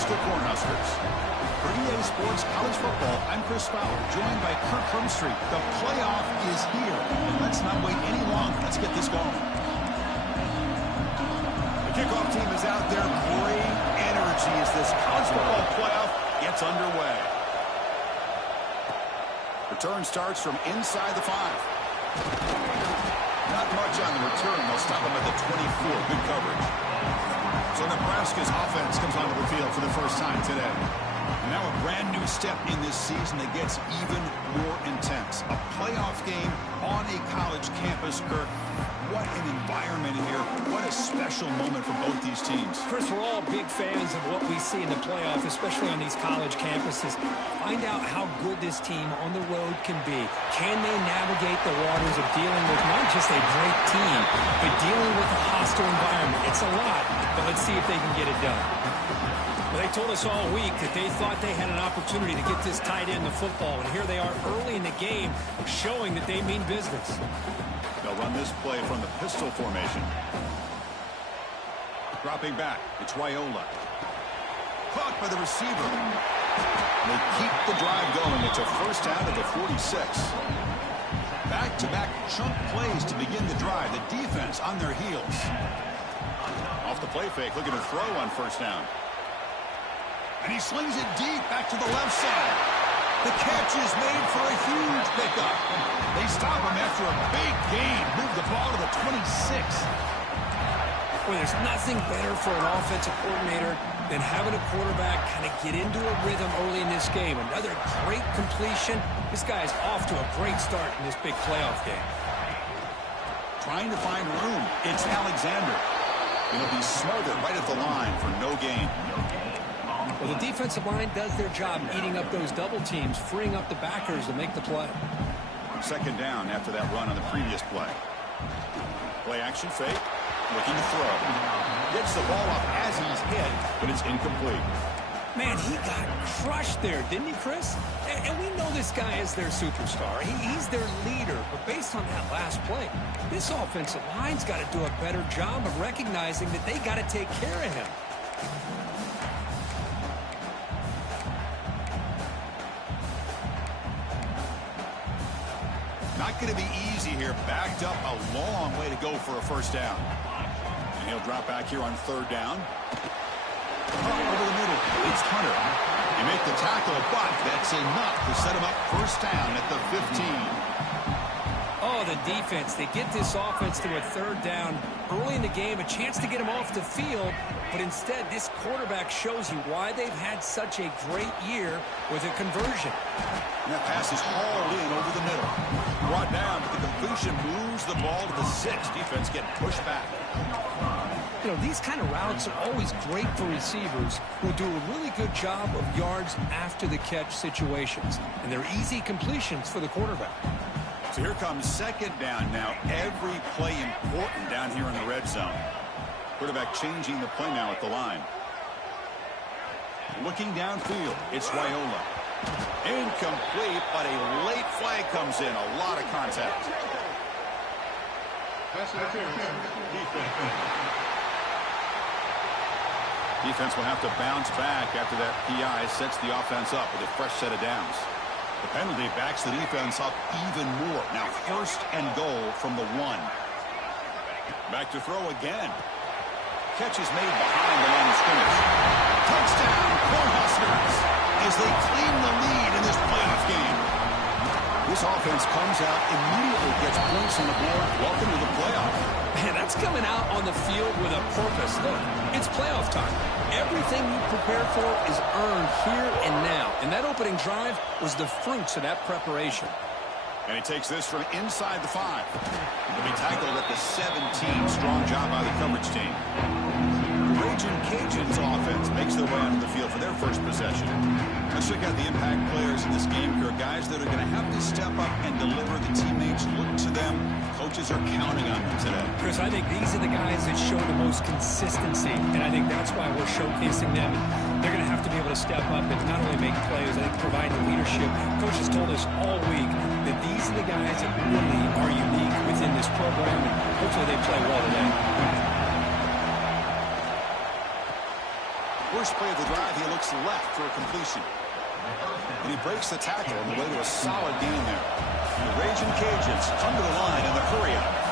Nebraska Cornhuskers. For EA Sports College Football, I'm Chris Fowler, joined by Kirk Hermstreet. The playoff is here, and let's not wait any longer. Let's get this going. The kickoff team is out there. Great energy as this college football playoff gets underway. Return starts from inside the 5. Not much on the return. They'll stop him at the 24. Good coverage. So Nebraska's offense comes onto the field for the first time today. And now a brand new step in this season that gets even more intense. A playoff game on a college campus, Kirk. What an environment here. What a special moment for both these teams. Chris, we're all big fans of what we see in the playoff, especially on these college campuses. Find out how good this team on the road can be. Can they navigate the waters of dealing with not just a great team, but dealing with a hostile environment? It's a lot, but let's see if they can get it done. Well, they told us all week that they thought they had an opportunity to get this tight end to football, and here they are early in the game showing that they mean business. They'll run this play from the pistol formation. Dropping back, it's Wyola. Caught by the receiver. They keep the drive going. It's a first down at the 46. Back-to-back chunk plays to begin the drive. The defense on their heels. Off the play fake, looking to throw on first down. And he slings it deep back to the left side. The catch is made for a huge pickup. They stop him after a big gain. Move the ball to the 26. Well, there's nothing better for an offensive coordinator than having a quarterback kind of get into a rhythm early in this game. Another great completion. This guy is off to a great start in this big playoff game. Trying to find room. It's Alexander. It'll be smothered right at the line for no gain. Well, the defensive line does their job eating up those double teams, freeing up the backers to make the play. Second down after that run on the previous play. Play action fake. Looking to throw. Gets the ball off as he's hit, but it's incomplete. Man, he got crushed there, didn't he, Chris? And we know this guy is their superstar. He's their leader. But based on that last play, this offensive line's got to do a better job of recognizing that they got to take care of him. Not going to be easy here. Backed up a long way to go for a first down. And he'll drop back here on third down. Over the middle, it's Hunter. You make the tackle, but that's enough to set him up first down at the 15. Oh, the defense. They get this offense to a third down early in the game, a chance to get him off the field, but instead this quarterback shows you why they've had such a great year with a conversion. And that pass is hauled in over the middle. Brought down, but the completion moves the ball to the 6. Defense getting pushed back. You know, these kind of routes are always great for receivers who do a really good job of yards after the catch situations. And they're easy completions for the quarterback. So here comes second down now. Every play important down here in the red zone. Quarterback changing the play now at the line. Looking downfield, it's Wyola. Incomplete, but a late flag comes in. A lot of contact. Defense will have to bounce back after that PI sets the offense up with a fresh set of downs. The penalty backs the defense up even more. Now first and goal from the 1. Back to throw again. Catch is made behind the line of scrimmage. Touchdown, Cornhuskers, as they claim the lead in this playoff game. This offense comes out, immediately gets points on the board. Welcome to the playoff. Man, that's coming out on the field with a purpose. Look, it's playoff time. Everything you prepared for is earned here and now. And that opening drive was the fruits of that preparation. And he takes this from inside the 5. He'll be tackled at the 17. Strong job by the coverage team. Raging Cajuns offense makes their way onto the field for their first possession. Let's check out the impact players in this game here. Guys that are going to have to step up and deliver. The teammates look to them. Coaches are counting on them today. Chris, I think these are the guys that show the most consistency, and I think that's why we're showcasing them. They're going to have to be able to step up and not only make plays, I think provide the leadership. Coaches told us all week that these are the guys that really are unique within this program, and hopefully they play well today. First play of the drive, he looks left for a completion. And he breaks the tackle on the way to a solid gain there. The Raging Cajuns come to the line in the hurry-up.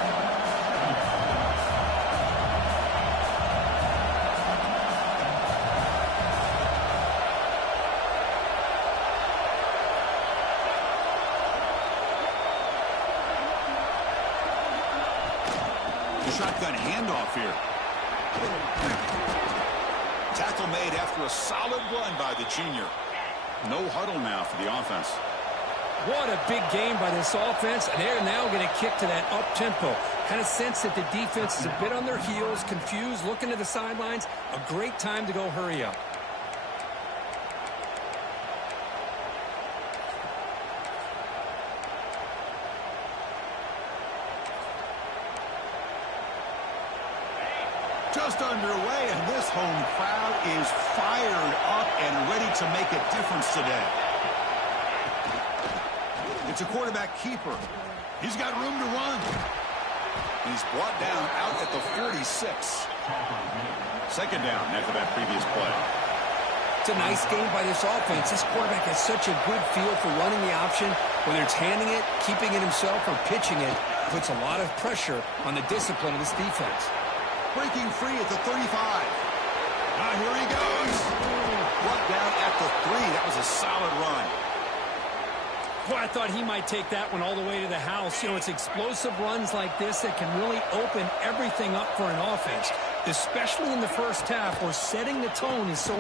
Shotgun handoff here. Tackle made after a solid run by the junior. No huddle now for the offense. What a big game by this offense, and they're now going to kick to that up-tempo. Kind of sense that the defense is a bit on their heels, confused, looking to the sidelines. A great time to go hurry up. Just underway, and this home crowd is fired up and ready to make a difference today. It's a quarterback keeper. He's got room to run. He's brought down out at the 46. Second down after that previous play. It's a nice game by this offense. This quarterback has such a good feel for running the option. Whether it's handing it, keeping it himself, or pitching it, puts a lot of pressure on the discipline of this defense. Breaking free at the 35. Here he goes. Brought down at the 3. That was a solid run. Boy, I thought he might take that one all the way to the house. You know, it's explosive runs like this that can really open everything up for an offense, especially in the first half where setting the tone is so...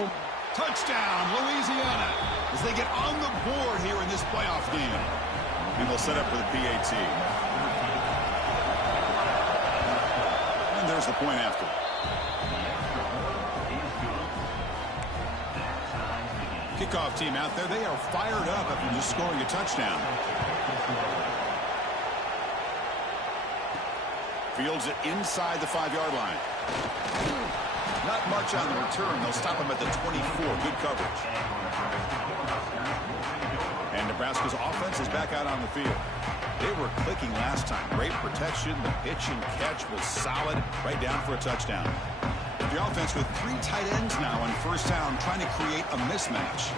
Touchdown, Louisiana, as they get on the board here in this playoff game. And they'll set up for the PAT. There's the point after. Kickoff team out there. They are fired up after just scoring a touchdown. Fields it inside the 5-yard line. Not much on the return. They'll stop him at the 24. Good coverage. And Nebraska's offense is back out on the field. They were clicking last time. Great protection. The pitch and catch was solid. Right down for a touchdown. The offense with 3 tight ends now on first down, trying to create a mismatch.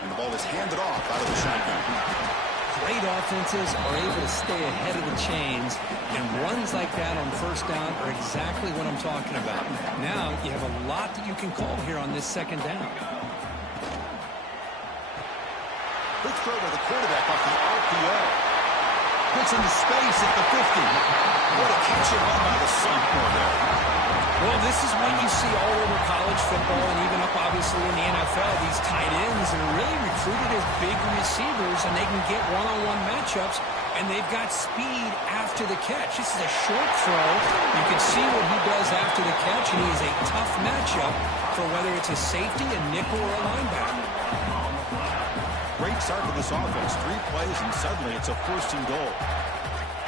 And the ball is handed off out of the shotgun. Great offenses are able to stay ahead of the chains, and runs like that on first down are exactly what I'm talking about. Now you have a lot that you can call here on this second down. Quick throw to the quarterback off the LPF. Puts into space at the 50. What a catch and run by the sophomore there. Well, this is what you see all over college football and even up, obviously, in the NFL. These tight ends are really recruited as big receivers, and they can get one-on-one matchups, and they've got speed after the catch. This is a short throw. You can see what he does after the catch, and he is a tough matchup for whether it's a safety, a nickel, or a linebacker. Great start for this offense. 3 plays, and suddenly it's a 1st and goal.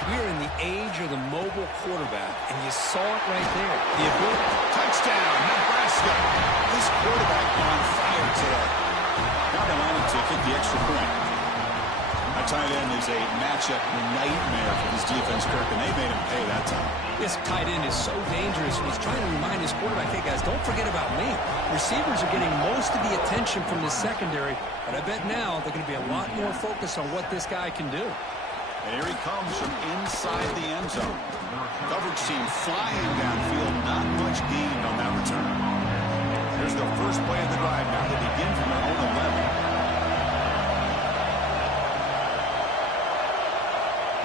We are in the age of the mobile quarterback, and you saw it right there. The ability. Touchdown, Nebraska. This quarterback on fire today. Now they wanted to kick the extra point. A tight end is a matchup nightmare for this defense, Kirk, and they made him pay that time. This tight end is so dangerous, and he's trying to remind his quarterback, hey, guys, don't forget about me. Receivers are getting most of the attention from the secondary, but I bet now they're going to be a lot more focused on what this guy can do. And here he comes from inside the end zone. Coverage team flying downfield, not much gained on that return. Here's the first play of the drive now. They begin from their own 11.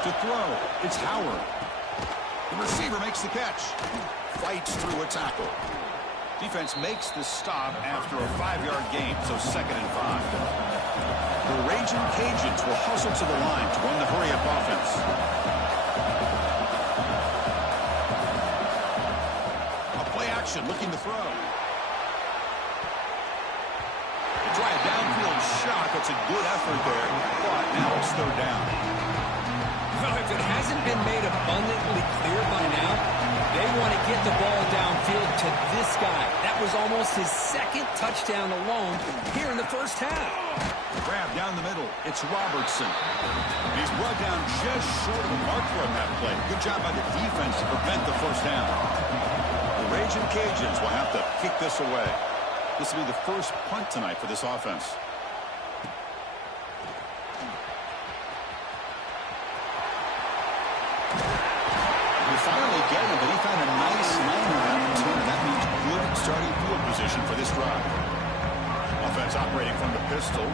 To throw, it's Howard. The receiver makes the catch. Fights through a tackle. Defense makes the stop after a 5-yard gain, so 2nd and 5. The Raging Cajuns will hustle to the line to run the hurry-up offense. A play action looking to throw. Try a downfield shot. That's a good effort there. But now it's 3rd down. Well, if it hasn't been made abundantly clear by now, they want to get the ball downfield to this guy. That was almost his 2nd touchdown alone here in the first half. Grab down the middle. It's Robertson. He's brought down just short of the marker on that play. Good job by the defense to prevent the first down. The Raging Cajuns will have to kick this away. This will be the first punt tonight for this offense. We finally get him, but he found a nice lane on that return. That means good starting field position for this drive. Offense operating from the pistol.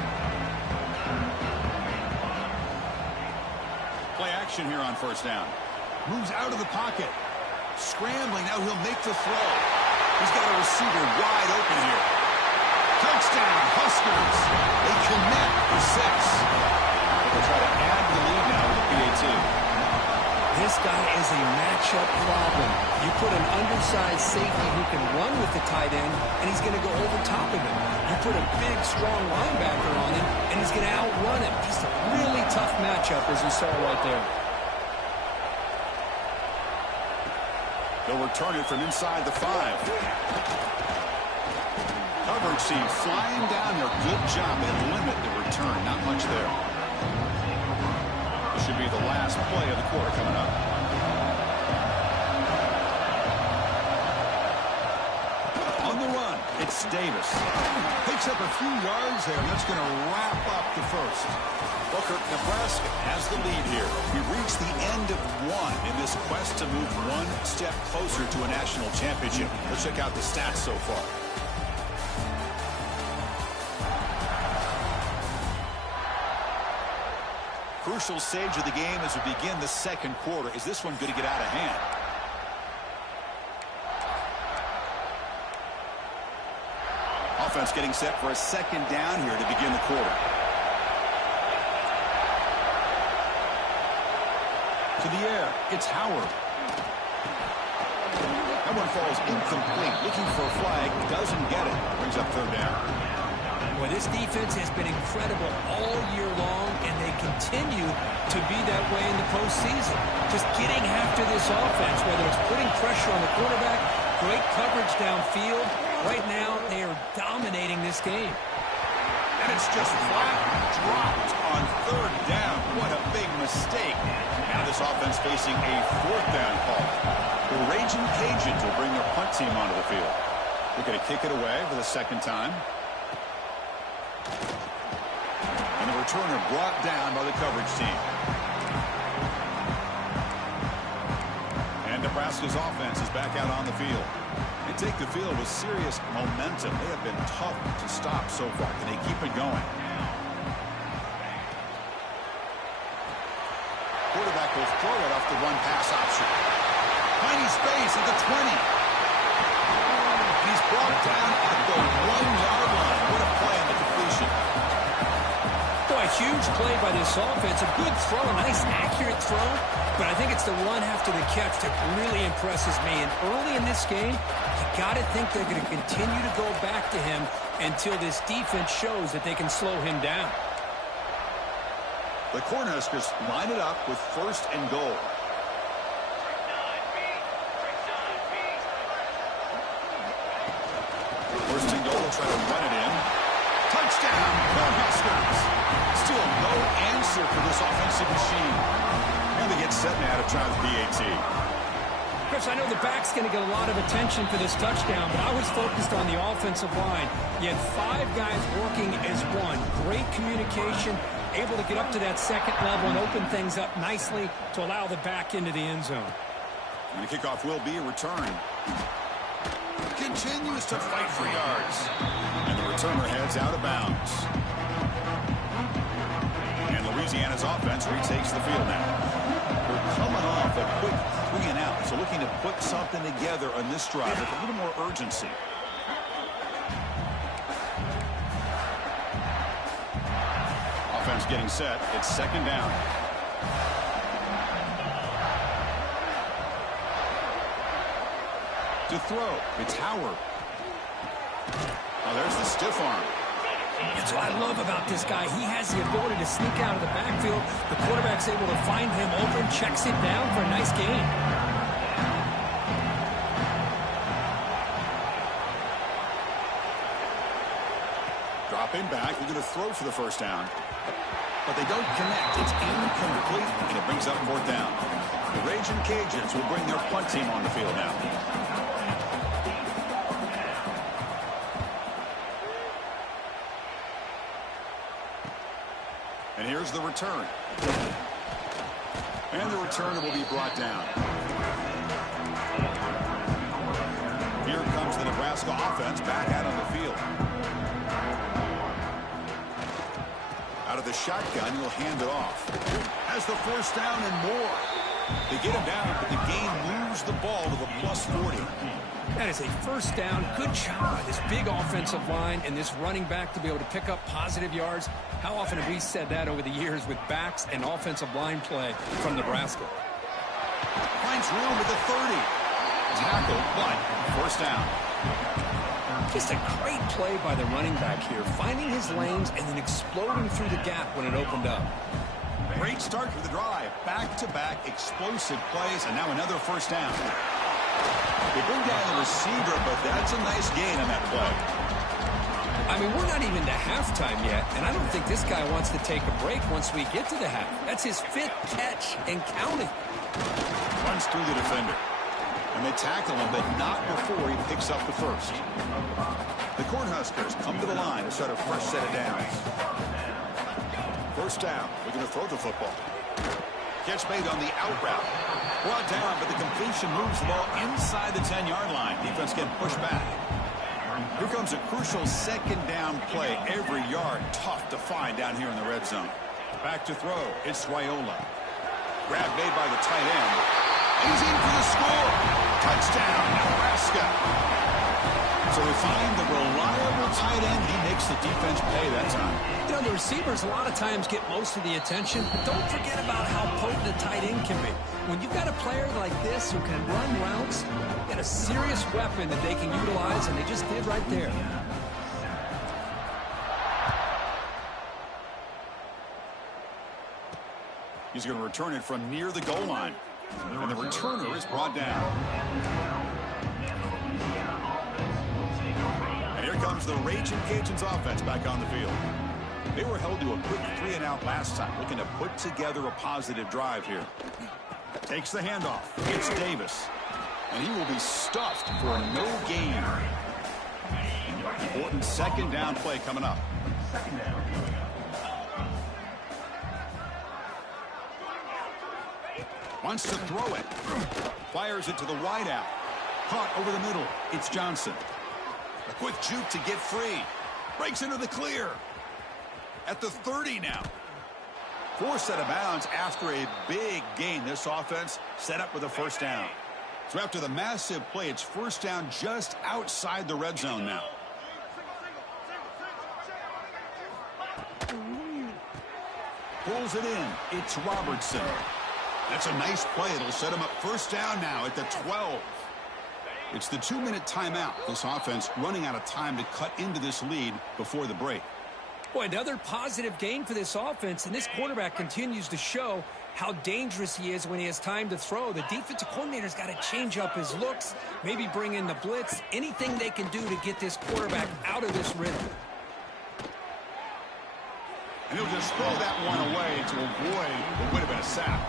Play action here on first down. Moves out of the pocket. Scrambling, now he'll make the throw. He's got a receiver wide open here. Touchdown, Huskers. They connect for 6. They'll try to add the lead now with a PAT. This guy is a matchup problem. You put an undersized safety who can run with the tight end, and he's going to go over top of him. You put a big, strong linebacker on him, and he's going to outrun him. Just a really tough matchup, as you saw right there. They'll return it from inside the 5. Coverage team flying down there. Good job. They limit the return. Not much there. This should be the last play of the quarter coming up. On the run, it's Davis. Picks up a few yards there. That's going to wrap up the first. Booker, Nebraska has the lead here. We reach the end of 1 in this quest to move one step closer to a national championship. Let's check out the stats so far. Crucial stage of the game as we begin the second quarter. Is this one going to get out of hand? Offense getting set for a second down here to begin the quarter. To the air, it's Howard. That one falls incomplete. Looking for a flag, doesn't get it. Brings up third down. Well, this defense has been incredible all year long, and they continue to be that way in the postseason. Just getting after this offense, whether it's putting pressure on the quarterback, great coverage downfield. Right now, they are dominating this game. And it's just flat dropped on third down. What a big mistake. Now this offense facing a fourth down call. The Raging Cajuns will bring their punt team onto the field. They're going to kick it away for the second time. And the returner brought down by the coverage team. And Nebraska's offense is back out on the field. They take the field with serious momentum. They have been tough to stop so far. Can they keep it going? Quarterback will throw it off the run-pass option. Tiny space at the 20. He's brought down at the 1-yard line. What a play on the completion. Boy, huge play by this offense. A good throw, a nice accurate throw. But I think it's the run after the catch that really impresses me. And early in this game, you got to think they're going to continue to go back to him until this defense shows that they can slow him down. The Cornhuskers line it up with first and goal. First and goal, will try to run it in. Touchdown, Cornhuskers. Still no answer for this offensive machine. And they get set now to try the PAT. Chris, I know the back's going to get a lot of attention for this touchdown, but I was focused on the offensive line. You had 5 guys working as one. Great communication, able to get up to that second level and open things up nicely to allow the back into the end zone. And the kickoff will be a return. Continues to fight for yards. And the returner heads out of bounds. And Louisiana's offense retakes the field now. We're coming off a quick 3-and-out, so looking to put something together on this drive with a little more urgency. Offense getting set. It's second down. To throw, it's Howard. Now there's the stiff arm. That's what I love about this guy. He has the ability to sneak out of the backfield. The quarterback's able to find him open, checks it down for a nice gain. Dropping back, they're going to throw for the first down. But they don't connect. It's incomplete, and it brings up fourth down. The Raging Cajuns will bring their punt team on the field now. And here's the return. And the returner will be brought down. Here comes the Nebraska offense back out on the field. Out of the shotgun, he'll hand it off. Has the first down and more. They get him down, but the game moves the ball to the +40. That is a first down. Good job by this big offensive line and this running back to be able to pick up positive yards. How often have we said that over the years with backs and offensive line play from Nebraska? Finds room at the 30. Tackled, but first down. Just a great play by the running back here, finding his lanes and then exploding through the gap when it opened up. Great start for the drive. Back-to-back explosive plays, and now another first down. They bring down the receiver, but that's a nice gain on that play. I mean, we're not even to halftime yet, and I don't think this guy wants to take a break once we get to the half. That's his 5th catch and counting. Runs through the defender. And they tackle him, but not before he picks up the first. The Cornhuskers come to the line to start a fresh set of downs. First down. We're going to throw the football. Catch made on the out route. Brought down, but the completion moves the ball inside the 10-yard line. Defense getting pushed back. Here comes a crucial second down play. Every yard tough to find down here in the red zone. Back to throw. It's Raiola. Grab made by the tight end. And he's in for the score. Touchdown, Nebraska. So we find the reliable tight end. He makes the defense pay that time. You know, the receivers a lot of times get most of the attention, but don't forget about how potent a tight end can be. When you've got a player like this who can run routes, you've got a serious weapon that they can utilize, and they just did right there. He's going to return it from near the goal line. And the returner is brought down. And here comes the Raging Cajuns offense back on the field. They were held to a quick 3-and-out last time, looking to put together a positive drive here. Takes the handoff. It's Davis. And he will be stuffed for a no gain. Important second down play coming up. Wants to throw it. Fires it to the wideout. Caught over the middle. It's Johnson. A quick juke to get free. Breaks into the clear. At the 30 now. Forced out of bounds after a big gain. This offense set up with a first down. So after the massive play, it's first down just outside the red zone now. Pulls it in. It's Robertson. That's a nice play. It'll set him up first down now at the 12. It's the 2-minute timeout. This offense running out of time to cut into this lead before the break. Boy, another positive gain for this offense, and this quarterback continues to show how dangerous he is when he has time to throw. The defensive coordinator's got to change up his looks, maybe bring in the blitz, anything they can do to get this quarterback out of this rhythm. And he'll just throw that one away to avoid what would have been a sack.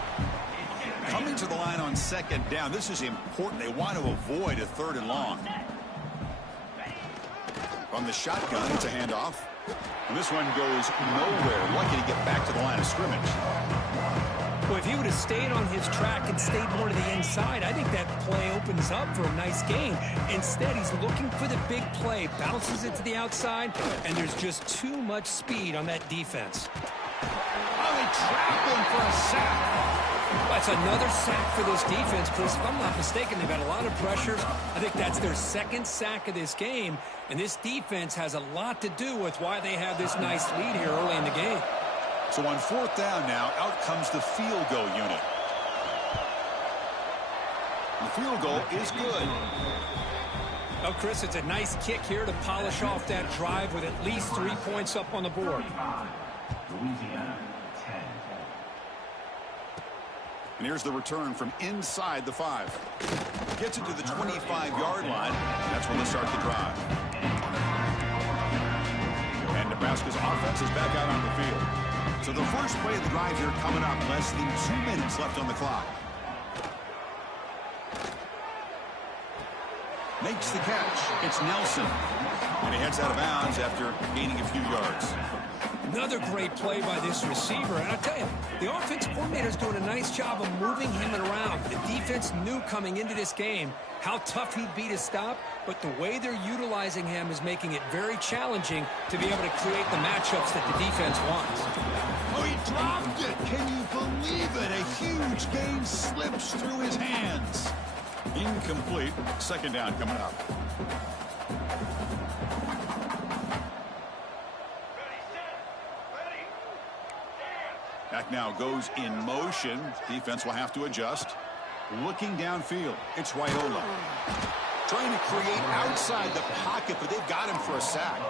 Coming to the line on second down, this is important. They want to avoid a 3rd and long. From the shotgun, it's a handoff. And this one goes nowhere. Lucky to get back to the line of scrimmage. Well, if he would have stayed on his track and stayed more to the inside, I think that play opens up for a nice gain. Instead, he's looking for the big play, bounces it to the outside, and there's just too much speed on that defense. Oh, they trap him for a sack. That's another sack for this defense, Chris. If I'm not mistaken, they've had a lot of pressures. I think that's their 2nd sack of this game, and this defense has a lot to do with why they have this nice lead here early in the game. So on 4th down now, out comes the field goal unit. The field goal is good. Oh, Chris, it's a nice kick here to polish off that drive with at least 3 points up on the board. And here's the return from inside the 5. Gets it to the 25-yard line. That's when they start the drive. And Nebraska's offense is back out on the field. So the first play of the drive here coming up. Less than 2 minutes left on the clock. Makes the catch. It's Nelson. And he heads out of bounds after gaining a few yards. Another great play by this receiver. And I tell you, the offensive coordinator is doing a nice job of moving him around. The defense knew coming into this game how tough he'd be to stop, but the way they're utilizing him is making it very challenging to be able to create the matchups that the defense wants. Oh, he dropped it. Can you believe it? A huge gain slips through his hands. Incomplete. Second down coming up. Back now goes in motion. Defense will have to adjust. Looking downfield. It's Raiola. Trying to create outside the pocket, but they've got him for a sack.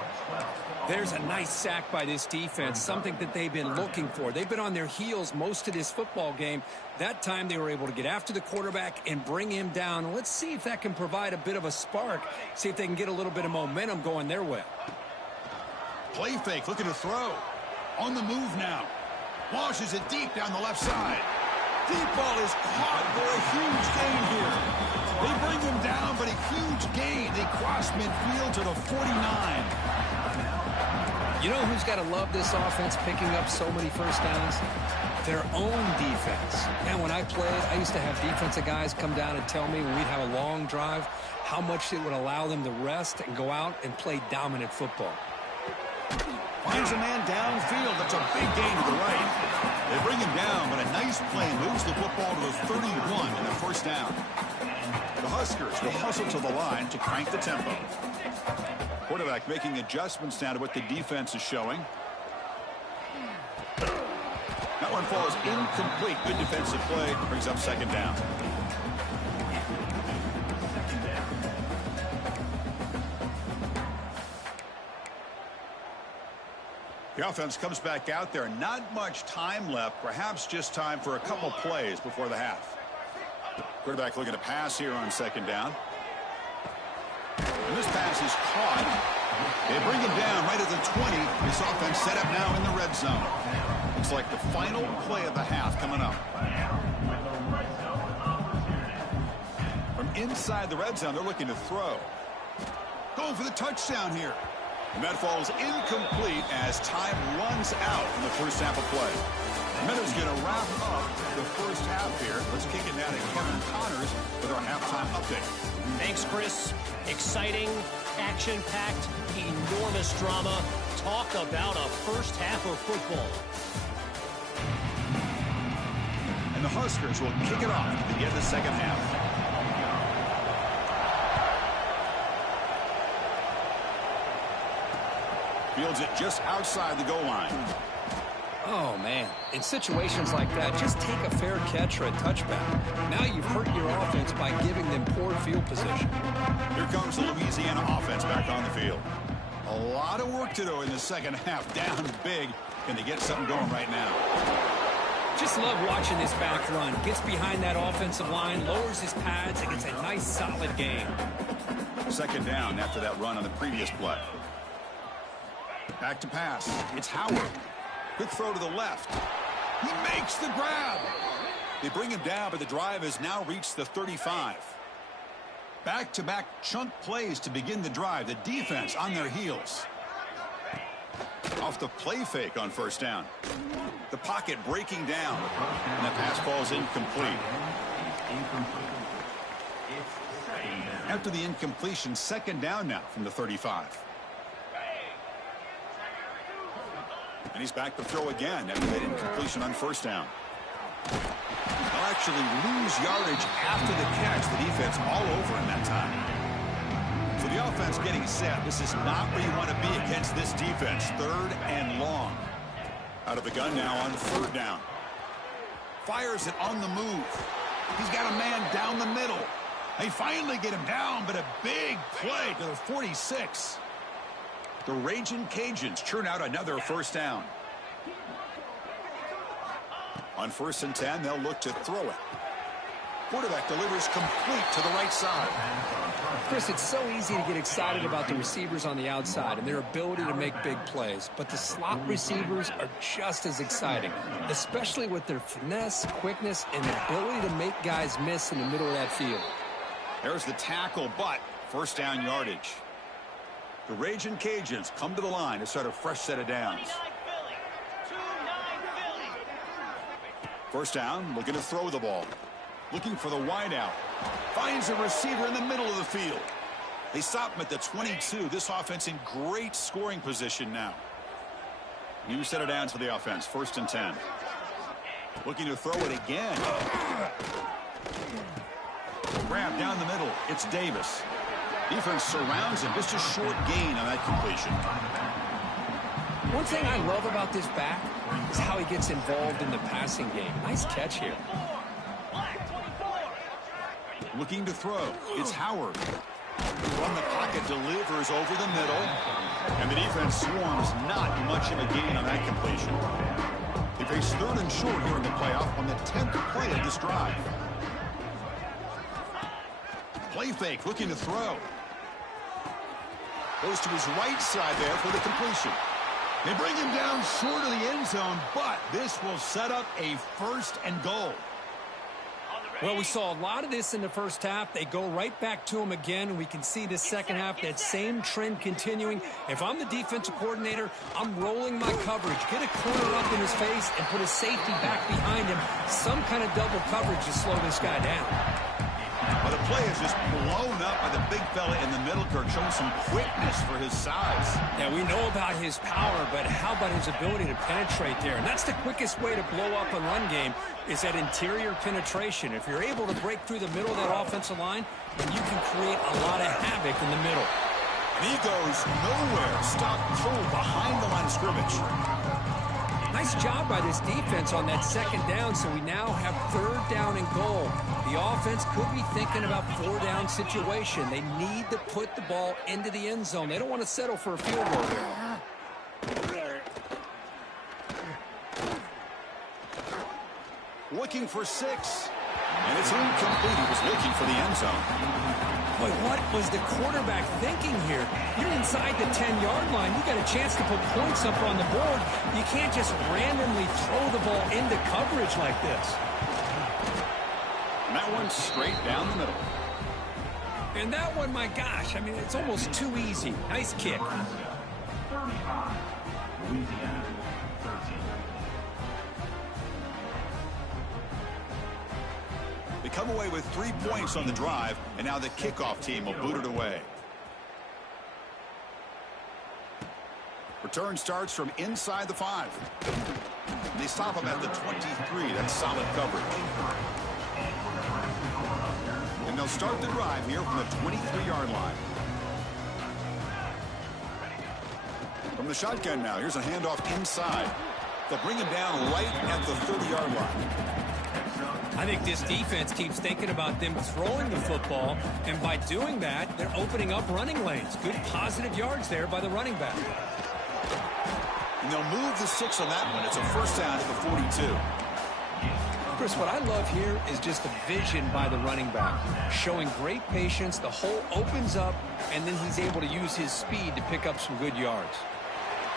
There's a nice sack by this defense, something that they've been looking for. They've been on their heels most of this football game. That time they were able to get after the quarterback and bring him down. Let's see if that can provide a bit of a spark. See if they can get a little bit of momentum going their way. Play fake, looking to throw. On the move now. Launches it deep down the left side. Deep ball is caught for a huge gain here. They bring him down, but a huge gain. They cross midfield to the 49. You know who's got to love this offense picking up so many first downs? Their own defense. And when I played, I used to have defensive guys come down and tell me when we'd have a long drive how much it would allow them to rest and go out and play dominant football. Finds a man downfield. That's a big gain to the right. They bring him down, but a nice play moves the football to the 31 and a first down. The Huskers will hustle to the line to crank the tempo. Quarterback making adjustments now to what the defense is showing. That one falls incomplete. Good defensive play. Brings up second down. The offense comes back out there. Not much time left. Perhaps just time for a couple plays before the half. Quarterback looking to pass here on second down. And this pass is caught. They bring him down right at the 20. This offense set up now in the red zone. Looks like the final play of the half coming up. From inside the red zone, they're looking to throw. Going for the touchdown here. And that falls incomplete as time runs out in the first half of play. Minutes going to wrap up the first half here. Let's kick it now to Kevin Connors with our halftime update. Thanks, Chris. Exciting, action-packed, enormous drama. Talk about a first half of football. And the Huskers will kick it off to begin the second half. Fields it just outside the goal line. Oh, man. In situations like that, just take a fair catch or a touchback. Now you've hurt your offense by giving them poor field position. Here comes the Louisiana offense back on the field. A lot of work to do in the second half. Down big. Can they get something going right now? Just love watching this back run. Gets behind that offensive line, lowers his pads, and gets a nice solid gain. Second down after that run on the previous play. Back to pass. It's Howard. Quick throw to the left. He makes the grab. They bring him down, but the drive has now reached the 35. Back-to-back chunk plays to begin the drive. The defense on their heels. Off the play fake on first down. The pocket breaking down. And the pass falls incomplete. After the incompletion, second down now from the 35. And he's back to throw again after that incompletion on first down. They'll actually lose yardage after the catch. The defense all over him that time. So the offense getting set. This is not where you want to be against this defense. Third and long. Out of the gun now on third down. Fires it on the move. He's got a man down the middle. They finally get him down, but a big play to the 46. The Raging Cajuns churn out another first down. On 1st and 10, they'll look to throw it. Quarterback delivers complete to the right side. Chris, it's so easy to get excited about the receivers on the outside and their ability to make big plays, but the slot receivers are just as exciting, especially with their finesse, quickness, and the ability to make guys miss in the middle of that field. There's the tackle, but first down yardage. The Raging Cajuns come to the line to start a fresh set of downs. First down, looking to throw the ball. Looking for the wide out. Finds a receiver in the middle of the field. They stop him at the 22. This offense in great scoring position now. New set of downs for the offense. 1st and 10. Looking to throw it again. Grab down the middle. It's Davis. Defense surrounds him. Just a short gain on that completion. One thing I love about this back is how he gets involved in the passing game. Nice catch here. Looking to throw. It's Howard. From the pocket, delivers over the middle. And the defense swarms. Not much of a gain on that completion. They face 3rd and short here in the playoff on the 10th play of this drive. Play fake, looking to throw. Goes to his right side there for the completion. They bring him down short of the end zone, but this will set up a 1st and goal. Well, we saw a lot of this in the first half. They go right back to him again, and we can see the second half, that same trend continuing. If I'm the defensive coordinator, I'm rolling my coverage. Get a corner up in his face and put a safety back behind him. Some kind of double coverage to slow this guy down. Well, the play is just blown up by the big fella in the middle, Kirk, showing some quickness for his size. Yeah, we know about his power, but how about his ability to penetrate there? And that's the quickest way to blow up a run game, is that interior penetration. If you're able to break through the middle of that offensive line, then you can create a lot of havoc in the middle. And he goes nowhere. Stop cold behind the line of scrimmage. Nice job by this defense on that 2nd down, so we now have 3rd down and goal. The offense could be thinking about 4-down situation. They need to put the ball into the end zone. They don't want to settle for a field goal here. Looking for 6. And it's incomplete. He was looking for the end zone. Boy, what was the quarterback thinking here? You're inside the 10-yard line. You got a chance to put points up on the board. You can't just randomly throw the ball into coverage like this. And that one's straight down the middle. And that one, my gosh, I mean, it's almost too easy. Nice kick. They come away with 3 points on the drive, and now the kickoff team will boot it away. Return starts from inside the 5. They stop him at the 23. That's solid coverage. And they'll start the drive here from the 23-yard line. From the shotgun now, here's a handoff inside. They'll bring him down right at the 30-yard line. I think this defense keeps thinking about them throwing the football, and by doing that, they're opening up running lanes. Good positive yards there by the running back. And they'll move the 6 on that one. It's a 1st down at the 42. Chris, what I love here is just the vision by the running back, showing great patience. The hole opens up, and then he's able to use his speed to pick up some good yards.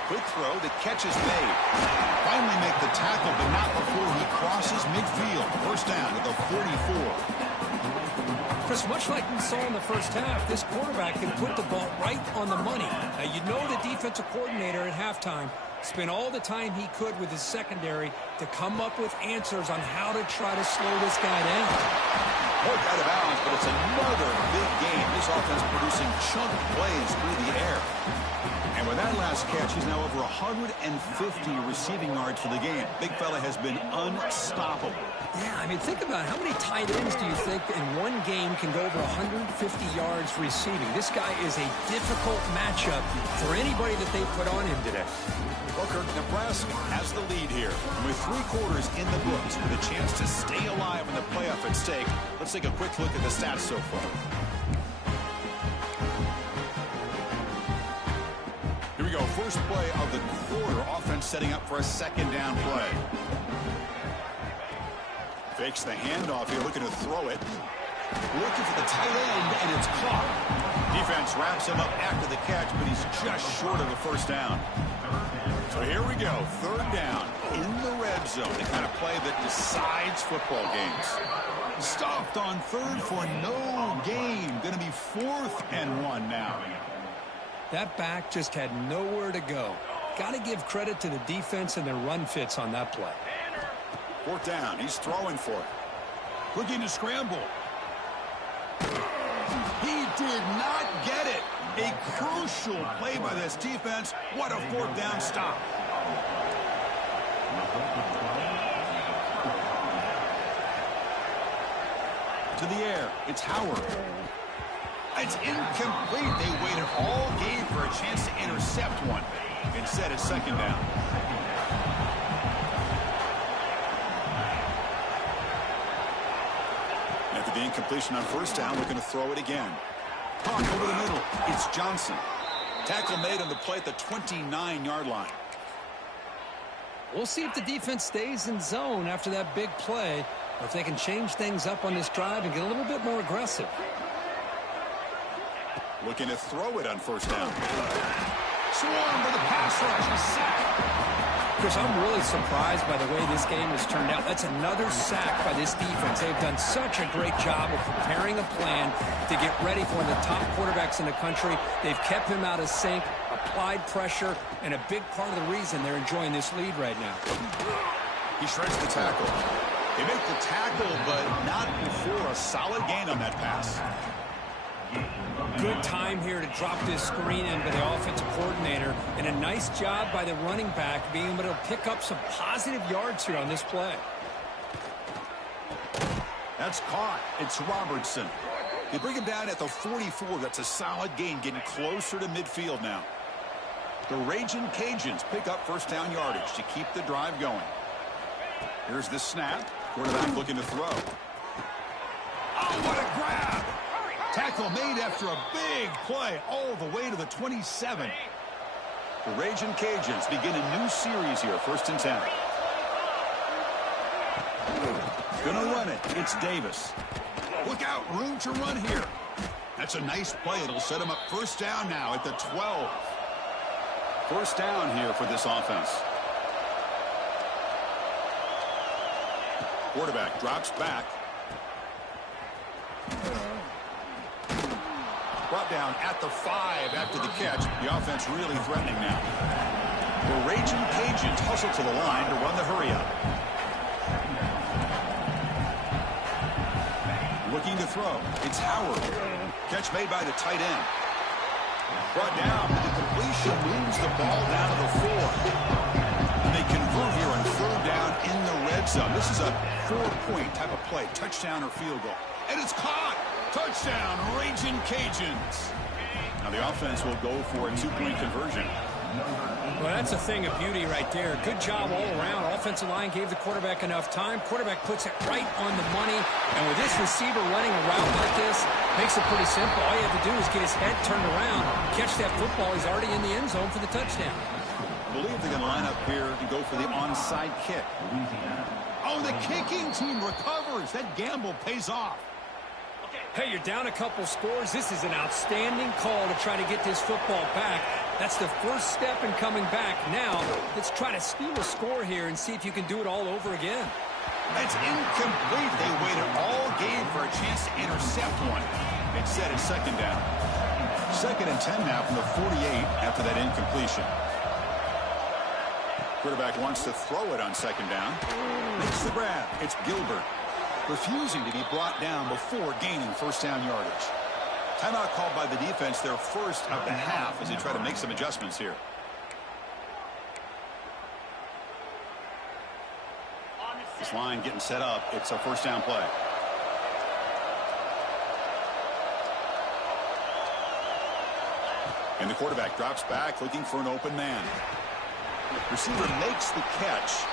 Quick throw, the catch is made. Finally make the tackle, but not before he crosses midfield. 1st down at the 44. Chris, much like we saw in the first half, this quarterback can put the ball right on the money. Now, you know the defensive coordinator at halftime spent all the time he could with his secondary to come up with answers on how to try to slow this guy down. Poked out of bounds, but it's another big game. This offense producing chunk plays through the air. And with that last catch, he's now over 150 receiving yards for the game. Big fella has been unstoppable. Yeah, I mean, think about it. How many tight ends do you think in one game can go over 150 yards receiving? This guy is a difficult matchup for anybody that they put on him today. Booker, Nebraska has the lead here. And with 3 quarters in the books, with a chance to stay alive in the playoff at stake, let's take a quick look at the stats so far. Here we go, first play of the quarter. Offense setting up for a 2nd down play. Fakes the handoff here, looking to throw it. Looking for the tight end, and it's caught. Defense wraps him up after the catch, but he's just short of the 1st down. So here we go, 3rd down in the red zone. The kind of play that decides football games. Stopped on 3rd for no gain. Going to be 4th and 1 now. That back just had nowhere to go. Got to give credit to the defense and their run fits on that play. Fourth down. He's throwing for it. Looking to scramble. He did not get it. A crucial play by this defense. What a fourth down stop. To the air. It's Howard. It's incomplete. They waited all game for a chance to intercept one. Instead, it's second down. After the incompletion on first down, looking to throw it again. Hawk over the middle. It's Johnson. Tackle made on the play at the 29-yard line. We'll see if the defense stays in zone after that big play, or if they can change things up on this drive and get a little bit more aggressive. Looking to throw it on first down. Swarm for the pass rush. A sack. Chris, I'm really surprised by the way this game has turned out. That's another sack by this defense. They've done such a great job of preparing a plan to get ready for one of the top quarterbacks in the country. They've kept him out of sync, applied pressure, and a big part of the reason they're enjoying this lead right now. He shreds the tackle. They make the tackle, but not before a solid gain on that pass. Good time here to drop this screen in by the offensive coordinator, and a nice job by the running back being able to pick up some positive yards here on this play. That's caught. It's Robertson. They bring him down at the 44. That's a solid gain, getting closer to midfield now. The Raging Cajuns pick up first down yardage to keep the drive going. Here's the snap. Quarterback looking to throw. Oh, what a grab! Tackle made after a big play all the way to the 27. The Raging Cajuns begin a new series here, 1st and 10. Gonna run it. It's Davis. Look out, room to run here. That's a nice play. It'll set him up first down now at the 12. First down here for this offense. Quarterback drops back. Brought down at the 5 after the catch. The offense really threatening now. The Raging Cajuns hustle to the line to run the hurry-up. Looking to throw. It's Howard. Catch made by the tight end. Brought down. The completion moves the ball down to the 4. And they convert here on 3rd down in the red zone. This is a 4-point type of play. Touchdown or field goal. And it's caught. Touchdown, Raging Cajuns. Now the offense will go for a 2-point conversion. Well, that's a thing of beauty right there. Good job all around. Offensive line gave the quarterback enough time. Quarterback puts it right on the money. And with this receiver running a route like this, makes it pretty simple. All you have to do is get his head turned around, catch that football. He's already in the end zone for the touchdown. I believe they're going to line up here to go for the onside kick. Oh, the kicking team recovers. That gamble pays off. Hey, you're down a couple scores. This is an outstanding call to try to get this football back. That's the first step in coming back. Now, let's try to steal a score here and see if you can do it all over again. That's incomplete. They waited all game for a chance to intercept one. Instead, it's second down. 2nd and 10 now from the 48 after that incompletion. Quarterback wants to throw it on 2nd down. Makes the grab. It's Gilbert. Refusing to be brought down before gaining first down yardage. Timeout called by the defense, their first of the half, as they try to make some adjustments here. This line getting set up. It's a first down play. And the quarterback drops back looking for an open man. Receiver makes the catch.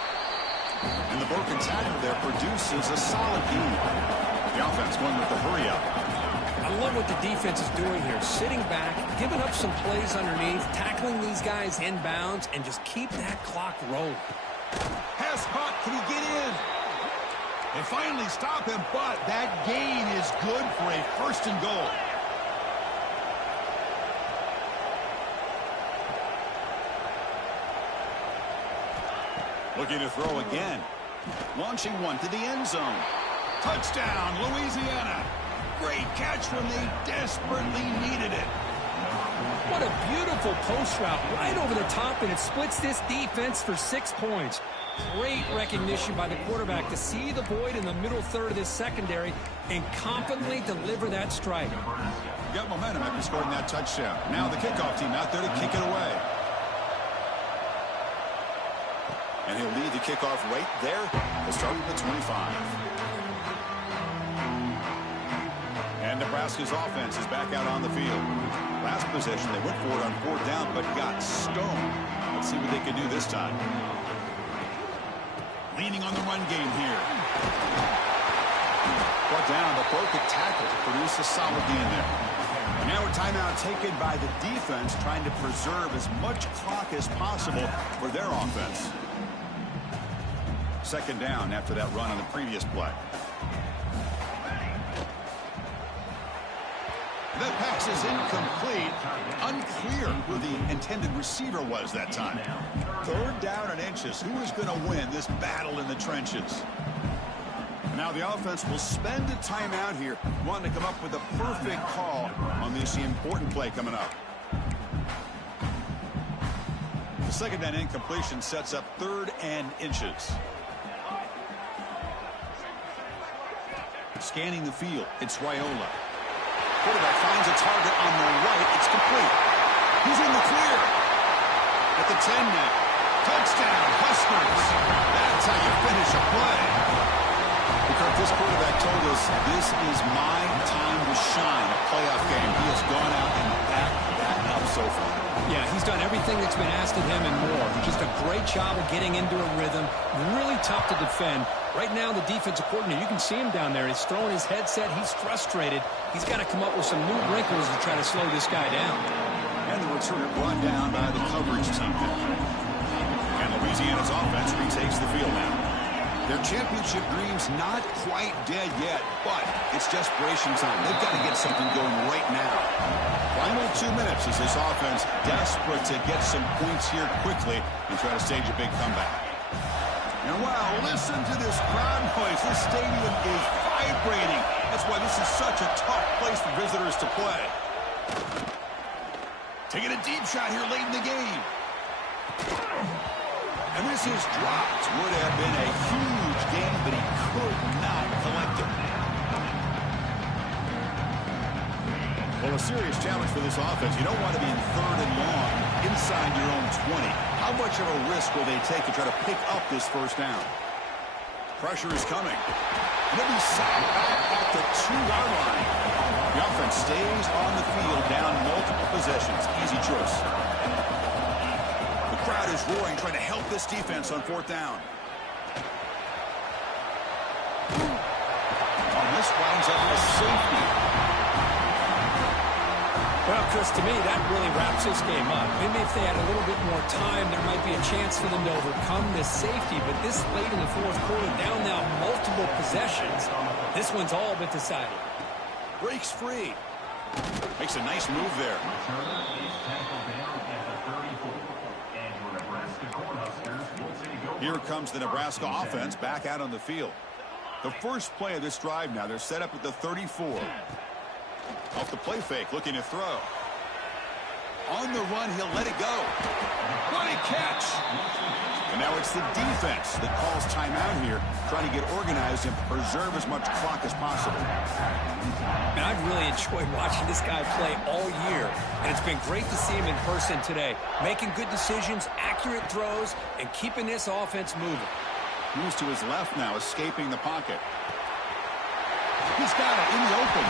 And the broken tackle there produces a solid gain. The offense going with the hurry-up. I love what the defense is doing here. Sitting back, giving up some plays underneath, tackling these guys inbounds, and just keep that clock rolling. Pass caught. Can he get in? They finally stop him, but that gain is good for a 1st and goal. Looking to throw again. Launching one to the end zone. Touchdown, Louisiana. Great catch when they desperately needed it. What a beautiful post route right over the top, and it splits this defense for 6 points. Great recognition by the quarterback to see the void in the middle third of this secondary and confidently deliver that strike. Got momentum after scoring that touchdown. Now the kickoff team out there to kick it away. And he'll lead the kickoff right there. He'll start with the 25. And Nebraska's offense is back out on the field. Last possession, they went for it on 4th down, but got stoned. Let's see what they can do this time. Leaning on the run game here. Brought down, but broke a tackle to produce a solid gain there. And now a timeout taken by the defense, trying to preserve as much clock as possible for their offense. 2nd down after that run on the previous play. That pass is incomplete. Unclear who the intended receiver was that time. 3rd down and inches. Who is going to win this battle in the trenches? Now the offense will spend a timeout here, wanting to come up with a perfect call on this important play coming up. The 2nd down incompletion sets up 3rd and inches. Scanning the field, it's Raiola. Quarterback finds a target on the right. It's complete. He's in the clear. At the 10 now. Touchdown, Huskers. That's how you finish a play. Because this quarterback told us this is my time to shine. A playoff game. He has gone out and backed that up so far. Yeah, he's done everything that's been asked of him and more. Just a great job of getting into a rhythm. Really tough to defend. Right now, the defensive coordinator, you can see him down there. He's throwing his headset. He's frustrated. He's got to come up with some new wrinkles to try to slow this guy down. And the returner brought down by the coverage team. And Louisiana's offense retakes the field now. Their championship dreams not quite dead yet, but it's desperation time. They've got to get something going right now. Final 2 minutes as this offense desperate to get some points here quickly and try to stage a big comeback. And wow, listen to this crowd noise. This stadium is vibrating. That's why this is such a tough place for visitors to play. Taking a deep shot here late in the game. And this is dropped. Would have been a huge game, but he could not collect it. Well, a serious challenge for this offense. You don't want to be in 3rd and long inside your own 20. How much of a risk will they take to try to pick up this 1st down? Pressure is coming. And he'll be sacked back at the 2-yard line. The offense stays on the field down multiple possessions. Easy choice. The crowd is roaring, trying to help this defense on 4th down. And this winds up a safety. Well, Chris, to me, that really wraps this game up. Maybe if they had a little bit more time, there might be a chance for them to overcome this safety. But this late in the 4th quarter, down now multiple possessions, this one's all but decided. Breaks free. Makes a nice move there. Here comes the Nebraska offense back out on the field. The first play of this drive now, they're set up at the 34. Off the play fake, looking to throw. On the run, he'll let it go. What a catch! And now it's the defense that calls timeout here, trying to get organized and preserve as much clock as possible. And I've really enjoyed watching this guy play all year, and it's been great to see him in person today, making good decisions, accurate throws, and keeping this offense moving. Moves to his left now, escaping the pocket. He's got it in the open.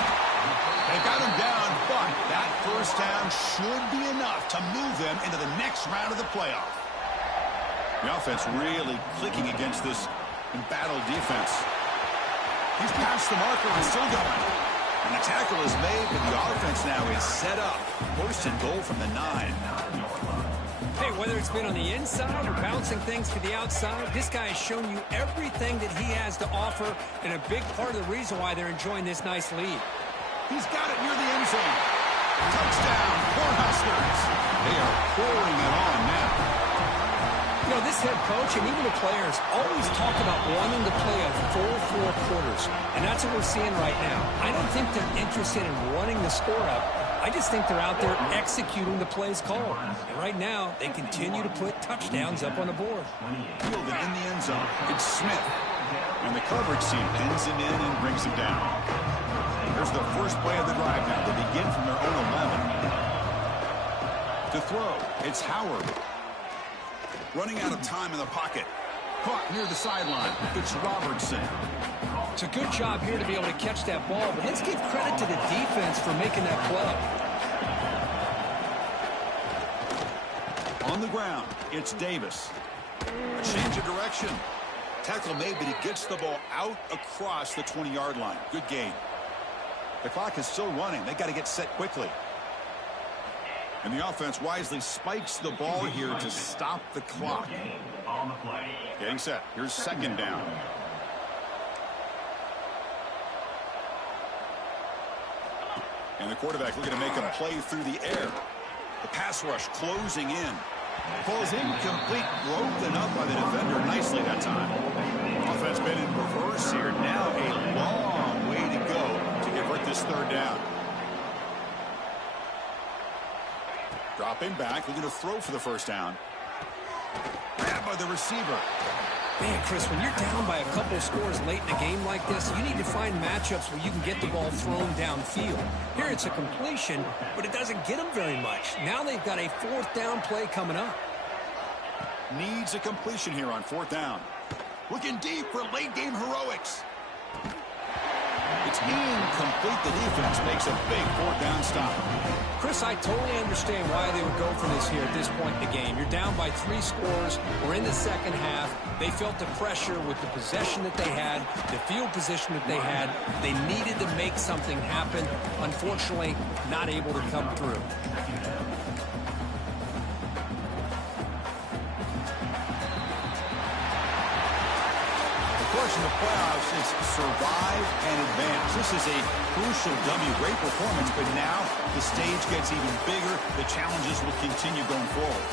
They got him down, but that 1st down should be enough to move them into the next round of the playoff. The offense really clicking against this embattled defense. He's past the marker and still going. And the tackle is made, but the offense now is set up. 1st and goal from the 9. Hey, whether it's been on the inside or bouncing things to the outside, this guy has shown you everything that he has to offer, and a big part of the reason why they're enjoying this nice lead. He's got it near the end zone. Touchdown, Cornhuskers. They are pouring it on now. You know, this head coach and even the players always talk about wanting to play a full 4 quarters, and that's what we're seeing right now. I don't think they're interested in running the score up. I just think they're out there executing the plays called. And right now, they continue to put touchdowns up on the board. Fielded in the end zone. It's Smith. And the coverage team pins him in and brings him down. Here's the first play of the drive now. They begin from their own 11. To throw, it's Howard. Running out of time in the pocket. Caught near the sideline. It's Robertson. It's a good job here to be able to catch that ball, but let's give credit to the defense for making that play. On the ground, it's Davis. A change of direction. Tackle made, but he gets the ball out across the 20-yard line. Good gain. The clock is still running. They got to get set quickly. And the offense wisely spikes the ball here to stop the clock. Getting set. Here's second down. And the quarterback looking to make a play through the air. The pass rush closing in. Falls incomplete, broken up by the defender nicely that time. Offense been in reverse here. Now a long way to go to convert this third down. Dropping back, looking to throw for the first down. Grabbed by the receiver. Man, Chris, when you're down by a couple of scores late in a game like this, you need to find matchups where you can get the ball thrown downfield. Here it's a completion, but it doesn't get them very much. Now they've got a fourth down play coming up. Needs a completion here on fourth down. Looking deep for late game heroics. It's incomplete. The defense makes a big fourth down stop. Chris, I totally understand why they would go for this here at this point in the game. You're down by 3 scores. We're in the second half. They felt the pressure with the possession that they had, the field position that they had. They needed to make something happen. Unfortunately, not able to come through. In the playoffs is survive and advance. This is a crucial W. Great performance, but now the stage gets even bigger. The challenges will continue going forward.